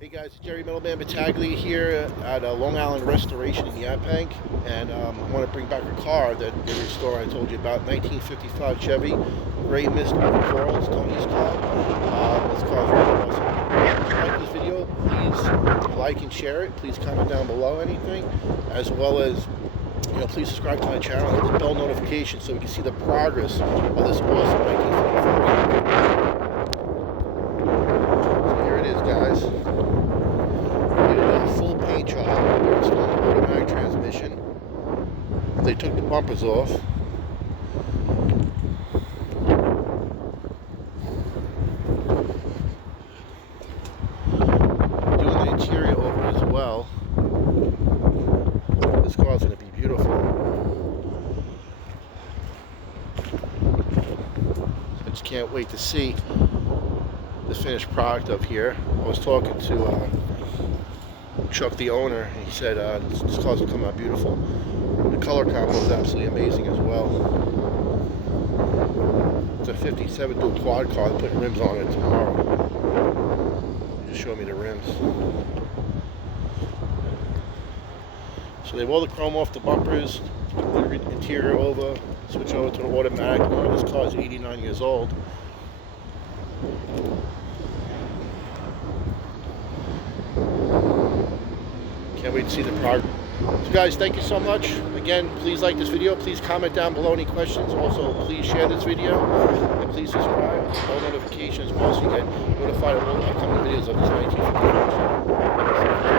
Hey guys, it's Jerry Middleman Battaglia here at Long Island Restoration in Yaphank, and I want to bring back a car that they restored. I told you about 1955 Chevy Gray Mist over Coral. It's Tony's car. This car is really awesome. If you like this video, please like and share it. Please comment down below anything, as well as please subscribe to my channel and hit the bell notification so we can see the progress of this awesome 1955. So here it is, guys. They did a full paint job. They installed an automatic transmission. They took the bumpers off. Doing the interior over as well. This car is going to be beautiful. I just can't wait to see the finished product up here. I was talking to Chuck, the owner, and he said this car's will come out beautiful. The color combo is absolutely amazing as well. It's a 57 dual quad car. They're putting rims on it tomorrow. Just show me the rims. So they have all the chrome off the bumpers, the interior over, switch over to an automatic. This car is 89 years old. Can't wait to see the progress. So guys, thank you so much. Again, please like this video. Please comment down below any questions. Also, please share this video. And please subscribe. All notifications also, you get notified of all upcoming videos of this 1950.